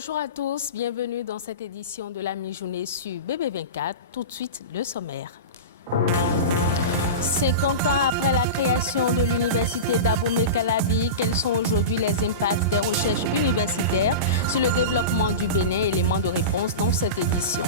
Bonjour à tous, bienvenue dans cette édition de la mi-journée sur BB24. Tout de suite, le sommaire. 50 ans après la création de l'université d'Abomey-Calavi, quels sont aujourd'hui les impacts des recherches universitaires sur le développement du Bénin? Éléments de réponse dans cette édition.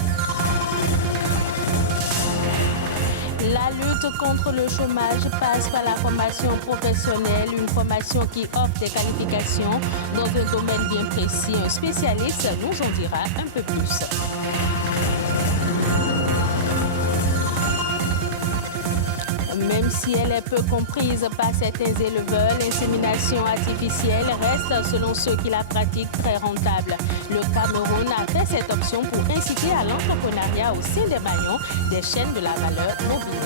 La lutte contre le chômage passe par la formation professionnelle, une formation qui offre des qualifications dans un domaine bien précis. Un spécialiste nous en dira un peu plus. Même si elle est peu comprise par certains éleveurs, l'insémination artificielle reste, selon ceux qui la pratiquent, très rentable. Le Cameroun a fait cette option pour inciter à l'entrepreneuriat au sein des maillons des chaînes de la valeur mobile.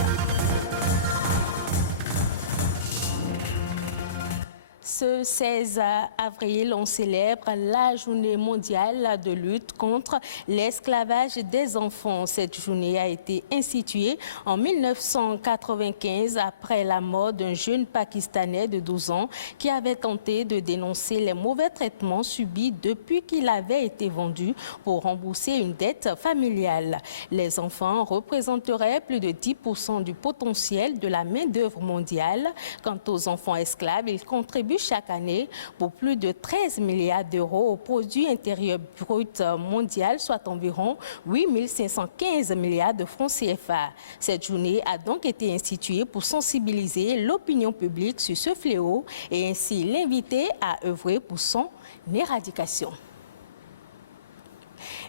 Ce 16 avril, on célèbre la journée mondiale de lutte contre l'esclavage des enfants. Cette journée a été instituée en 1995 après la mort d'un jeune Pakistanais de 12 ans qui avait tenté de dénoncer les mauvais traitements subis depuis qu'il avait été vendu pour rembourser une dette familiale. Les enfants représenteraient plus de 10% du potentiel de la main-d'œuvre mondiale. Quant aux enfants esclaves, ils contribuent chaque année pour plus de 13 milliards d'euros au produit intérieur brut mondial, soit environ 8 515 milliards de francs CFA. Cette journée a donc été instituée pour sensibiliser l'opinion publique sur ce fléau et ainsi l'inviter à œuvrer pour son éradication.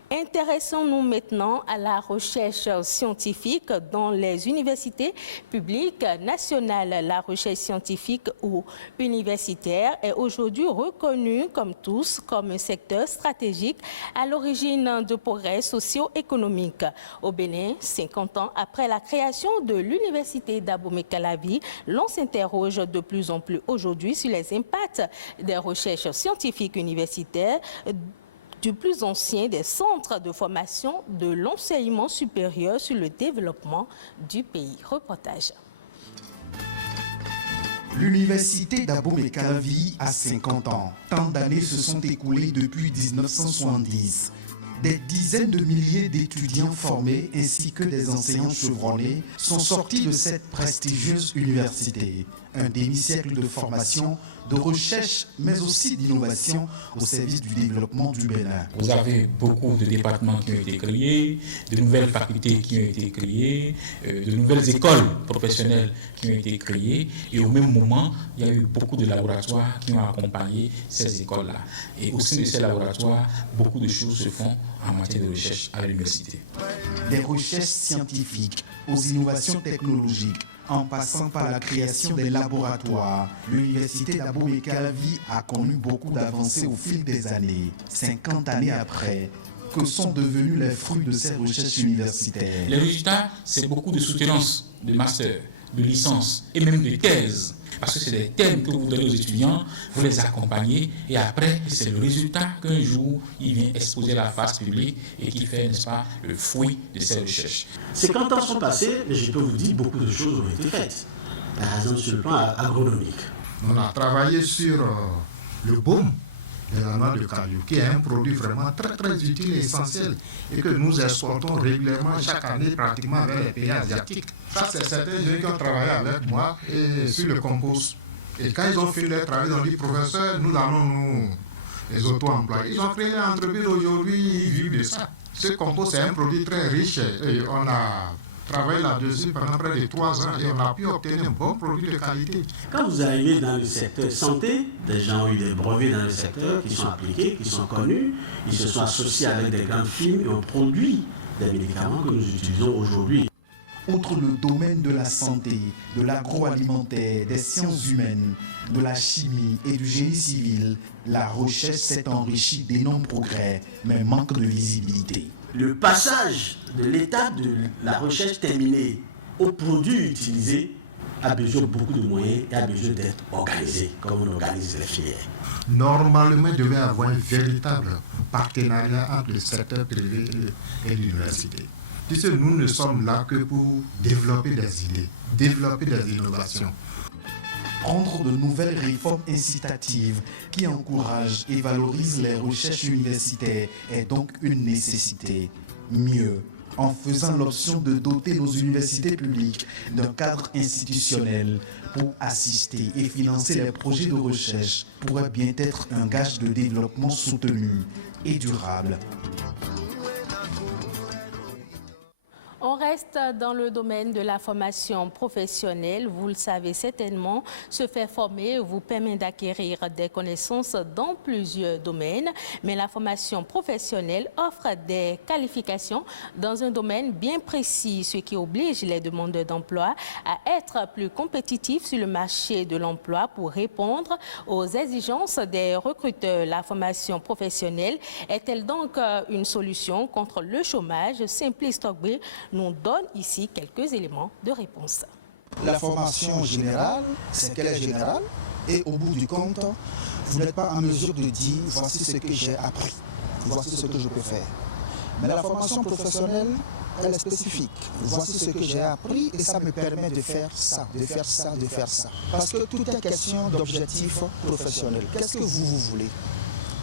Intéressons-nous maintenant à la recherche scientifique dans les universités publiques nationales. La recherche scientifique ou universitaire est aujourd'hui reconnue comme tous comme un secteur stratégique à l'origine de progrès socio-économiques. Au Bénin, 50 ans après la création de l'université d'Abomey-Calavi, l'on s'interroge de plus en plus aujourd'hui sur les impacts des recherches scientifiques universitaires du plus ancien des centres de formation de l'enseignement supérieur sur le développement du pays. Reportage. L'université d'Abomey-Calavi a 50 ans. Tant d'années se sont écoulées depuis 1970. Des dizaines de milliers d'étudiants formés ainsi que des enseignants chevronnés sont sortis de cette prestigieuse université. Un demi-siècle de formation, de recherche, mais aussi d'innovation au service du développement du Bénin. Vous avez beaucoup de départements qui ont été créés, de nouvelles facultés qui ont été créées, de nouvelles écoles professionnelles qui ont été créées. Et au même moment, il y a eu beaucoup de laboratoires qui ont accompagné ces écoles-là. Et au sein de ces laboratoires, beaucoup de choses se font en matière de recherche à l'université. Des recherches scientifiques aux innovations technologiques, en passant par la création des laboratoires, l'université d'Abomey-Calavi a connu beaucoup d'avancées au fil des années. 50 années après, que sont devenus les fruits de ces recherches universitaires? Les résultats, c'est beaucoup de soutenance, de master, de licence et même de thèse. Parce que c'est des thèmes que vous donnez aux étudiants, vous les accompagnez et après, c'est le résultat qu'un jour, il vient exposer à la face publique et qui fait, n'est-ce pas, le fruit de ces recherches. 50 ans sont passés, mais je peux vous dire beaucoup de choses ont été faites. Par exemple, sur le plan agronomique. On a travaillé sur le baume de la noix de cajou, qui est un produit vraiment très très utile et essentiel et que nous exportons régulièrement chaque année pratiquement vers les pays asiatiques. Ça, c'est certains jeunes qui ont travaillé avec moi et sur le compost. Et quand ils ont fini leur travail, ils ont dit, professeur, nous allons nous les auto-employer. Ils ont créé l'entreprise aujourd'hui, ils vivent de ça. Ce compost, c'est un produit très riche et on a travaillé là-dessus pendant près de 3 ans et on a pu obtenir un bon produit de qualité. Quand vous arrivez dans le secteur santé, des gens ont eu des brevets dans le secteur qui sont appliqués, qui sont connus, ils se sont associés avec des grandes firmes et ont produit des médicaments que nous utilisons aujourd'hui. Outre le domaine de la santé, de l'agroalimentaire, des sciences humaines, de la chimie et du génie civil, la recherche s'est enrichie d'énormes progrès, mais manque de visibilité. Le passage de l'étape de la recherche terminée au produit utilisé a besoin de beaucoup de moyens et a besoin d'être organisé, comme on organise les filières. Normalement, il devait y avoir un véritable partenariat entre le secteur privé et l'université. Puisque nous ne sommes là que pour développer des idées, développer des innovations. Prendre de nouvelles réformes incitatives qui encouragent et valorisent les recherches universitaires est donc une nécessité. Mieux, en faisant l'option de doter nos universités publiques d'un cadre institutionnel pour assister et financer les projets de recherche pourrait bien être un gage de développement soutenu et durable. On reste dans le domaine de la formation professionnelle. Vous le savez certainement, se faire former vous permet d'acquérir des connaissances dans plusieurs domaines. Mais la formation professionnelle offre des qualifications dans un domaine bien précis, ce qui oblige les demandeurs d'emploi à être plus compétitifs sur le marché de l'emploi pour répondre aux exigences des recruteurs. La formation professionnelle est-elle donc une solution contre le chômage? Simplice Togbe nous donne ici quelques éléments de réponse. La formation générale, c'est qu'elle est générale et au bout du compte, vous n'êtes pas en mesure de dire voici ce que j'ai appris, voici ce que je peux faire. Mais la formation professionnelle, elle est spécifique. Voici ce que j'ai appris et ça me permet de faire ça, de faire ça, de faire ça. Parce que tout est question d'objectif professionnel. Qu'est-ce que vous voulez?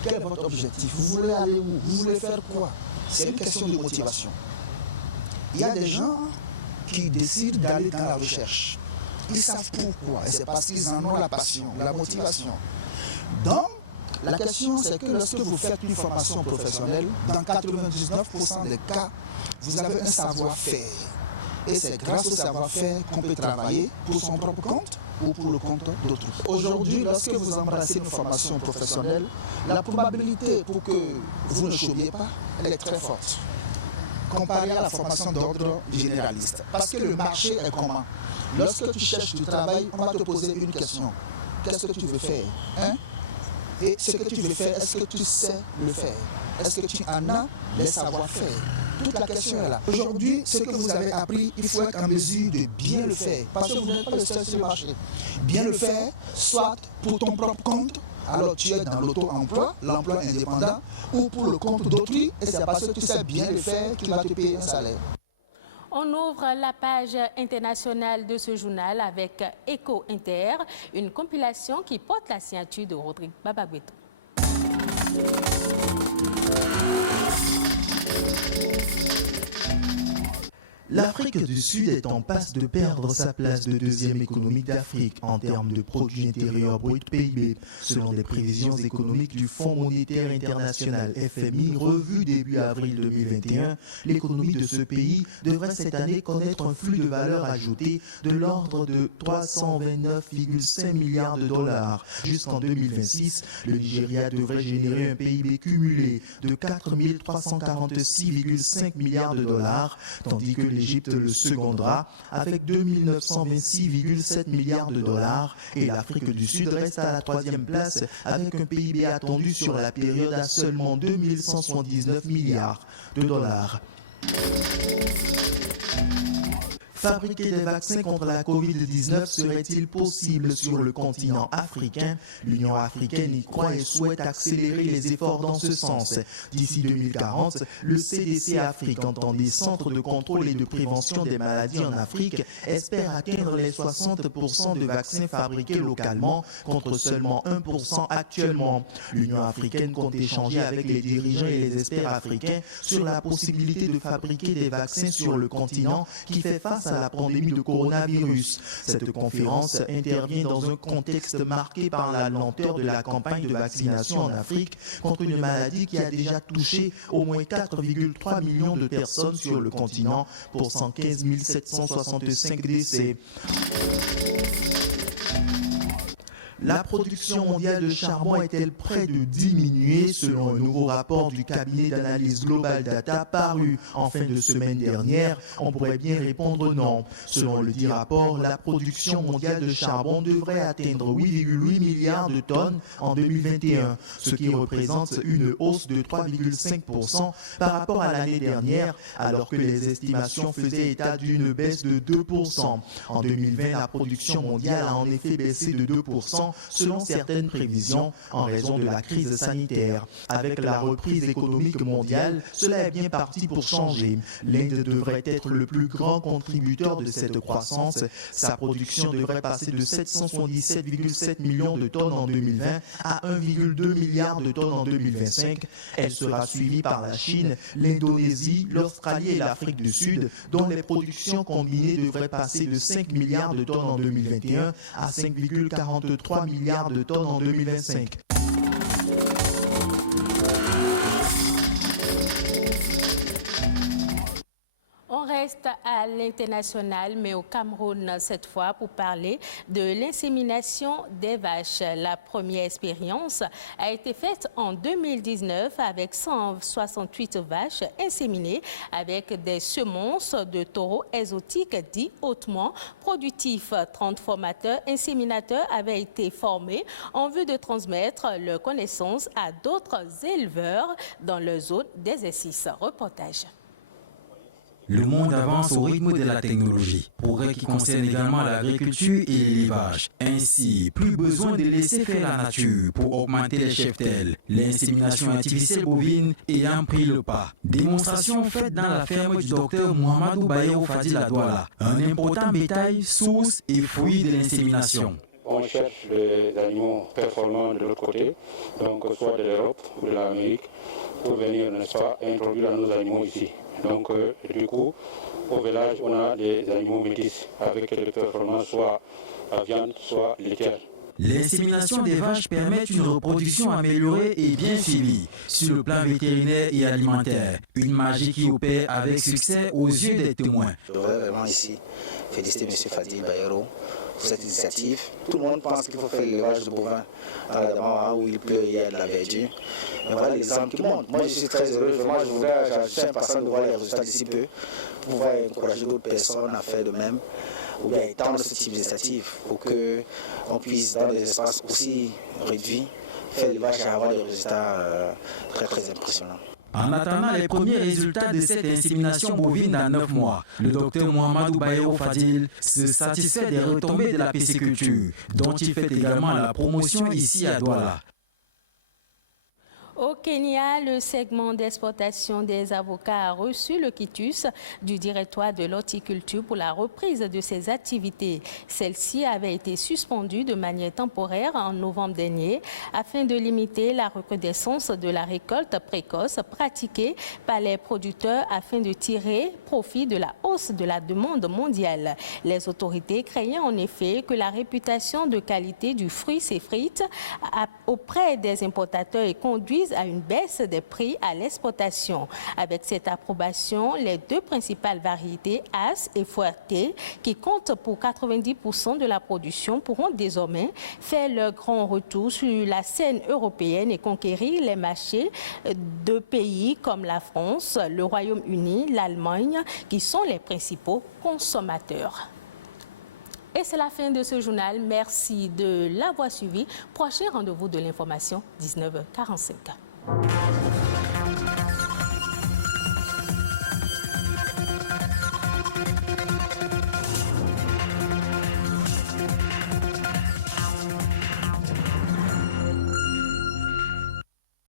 Quel est votre objectif? Vous voulez aller où? Vous voulez faire quoi? C'est une question de motivation. Il y a des gens qui décident d'aller dans la recherche. Ils savent pourquoi, et c'est parce qu'ils en ont la passion, la motivation. Donc, la question c'est que lorsque vous faites une formation professionnelle, dans 99% des cas, vous avez un savoir-faire. Et c'est grâce au savoir-faire qu'on peut travailler pour son propre compte ou pour le compte d'autrui. Aujourd'hui, lorsque vous embrassez une formation professionnelle, la probabilité pour que vous ne chômiez pas, elle est très forte. Comparé à la formation d'ordre généraliste. Parce que le marché est comment? Lorsque tu cherches du travail, on va te poser une question. Qu'est-ce que tu veux faire? Et ce que tu veux faire, est-ce que tu sais le faire? Est-ce que tu en as les savoir-faire? Toute la question est là. Aujourd'hui, ce que vous avez appris, il faut être en mesure de bien le faire. Parce que vous n'êtes pas le seul sur le marché. Bien le faire, soit pour ton propre compte, alors tu es dans l'auto-emploi, l'emploi indépendant, ou pour le compte d'autrui, et c'est parce que tu sais bien le faire qu'il va te payer un salaire. On ouvre la page internationale de ce journal avec Eco Inter, une compilation qui porte la signature de Rodrigue Babagbeto. L'Afrique du Sud est en passe de perdre sa place de deuxième économie d'Afrique en termes de produit intérieur brut PIB, selon des prévisions économiques du Fonds monétaire international FMI revues début avril 2021. L'économie de ce pays devrait cette année connaître un flux de valeur ajoutée de l'ordre de 329,5 milliards de dollars. Jusqu'en 2026, le Nigeria devrait générer un PIB cumulé de 4 346,5 milliards de dollars, tandis que l'Égypte le secondera avec 2 926,7 milliards de dollars et l'Afrique du Sud reste à la troisième place avec un PIB attendu sur la période à seulement 2 179 milliards de dollars. Fabriquer des vaccins contre la Covid-19 serait-il possible sur le continent africain? L'Union africaine y croit et souhaite accélérer les efforts dans ce sens. D'ici 2040, le CDC Afrique, entend des centres de contrôle et de prévention des maladies en Afrique, espère atteindre les 60% de vaccins fabriqués localement contre seulement 1% actuellement. L'Union africaine compte échanger avec les dirigeants et les experts africains sur la possibilité de fabriquer des vaccins sur le continent qui fait face à la pandémie de coronavirus. Cette conférence intervient dans un contexte marqué par la lenteur de la campagne de vaccination en Afrique contre une maladie qui a déjà touché au moins 4,3 millions de personnes sur le continent pour 115 765 décès. La production mondiale de charbon est-elle près de diminuer selon un nouveau rapport du cabinet d'analyse Global Data paru en fin de semaine dernière? On pourrait bien répondre non. Selon le dit rapport, la production mondiale de charbon devrait atteindre 8,8 milliards de tonnes en 2021, ce qui représente une hausse de 3,5% par rapport à l'année dernière, alors que les estimations faisaient état d'une baisse de 2%. En 2020, la production mondiale a en effet baissé de 2%, selon certaines prévisions en raison de la crise sanitaire. Avec la reprise économique mondiale, cela est bien parti pour changer. L'Inde devrait être le plus grand contributeur de cette croissance. Sa production devrait passer de 777,7 millions de tonnes en 2020 à 1,2 milliard de tonnes en 2025. Elle sera suivie par la Chine, l'Indonésie, l'Australie et l'Afrique du Sud, dont les productions combinées devraient passer de 5 milliards de tonnes en 2021 à 5,43 milliards de tonnes en 2025. On reste à l'international, mais au Cameroun cette fois, pour parler de l'insémination des vaches. La première expérience a été faite en 2019 avec 168 vaches inséminées avec des semences de taureaux exotiques dits hautement productifs. 30 formateurs inséminateurs avaient été formés en vue de transmettre leurs connaissances à d'autres éleveurs dans leur zone d'exercice. Reportage. Le monde avance au rythme de la technologie, progrès qui concerne également l'agriculture et l'élevage. Ainsi, plus besoin de laisser faire la nature pour augmenter les cheptels. L'insémination artificielle bovine ayant pris le pas. Démonstration faite dans la ferme du docteur Mohamedou Bayero Fadil à Douala, un important bétail, source et fruit de l'insémination. On cherche des animaux performants de l'autre côté, donc soit de l'Europe ou de l'Amérique, pour venir, n'est-ce pas, introduire nos animaux ici. Donc, du coup, au village, on a des animaux métis avec des performances soit à viande, soit laitière. L'insémination des vaches permet une reproduction améliorée et bien suivie sur le plan vétérinaire et alimentaire. Une magie qui opère avec succès aux yeux des témoins. Je voudrais vraiment ici féliciter M. Fadil Bayero pour cette initiative. Tout le monde pense qu'il faut faire l'élevage de bovins où il pleut, il y a de la verdure. Mais voilà l'exemple qui montre. Moi, je suis très heureux. Vraiment, je suis impatient de voir les résultats d'ici peu pour pouvoir encourager d'autres personnes à faire de même ou bien étendre ce type d'initiative pour qu'on puisse, dans des espaces aussi réduits, faire l'élevage et avoir des résultats très, très impressionnants. En attendant les premiers résultats de cette insémination bovine dans 9 mois, le docteur Mohamedou Bayero Fadil se satisfait des retombées de la pisciculture, dont il fait également la promotion ici à Douala. Au Kenya, le segment d'exportation des avocats a reçu le quitus du directoire de l'horticulture pour la reprise de ses activités. Celle-ci avait été suspendue de manière temporaire en novembre dernier afin de limiter la recrudescence de la récolte précoce pratiquée par les producteurs afin de tirer profit de la hausse de la demande mondiale. Les autorités craignaient en effet que la réputation de qualité du fruit s'effrite auprès des importateurs et conduise à une baisse des prix à l'exportation. Avec cette approbation, les deux principales variétés, As et Fuerte, qui comptent pour 90% de la production, pourront désormais faire leur grand retour sur la scène européenne et conquérir les marchés de pays comme la France, le Royaume-Uni, l'Allemagne, qui sont les principaux consommateurs. Et c'est la fin de ce journal. Merci de l'avoir suivi. Prochain rendez-vous de l'information, 19h45.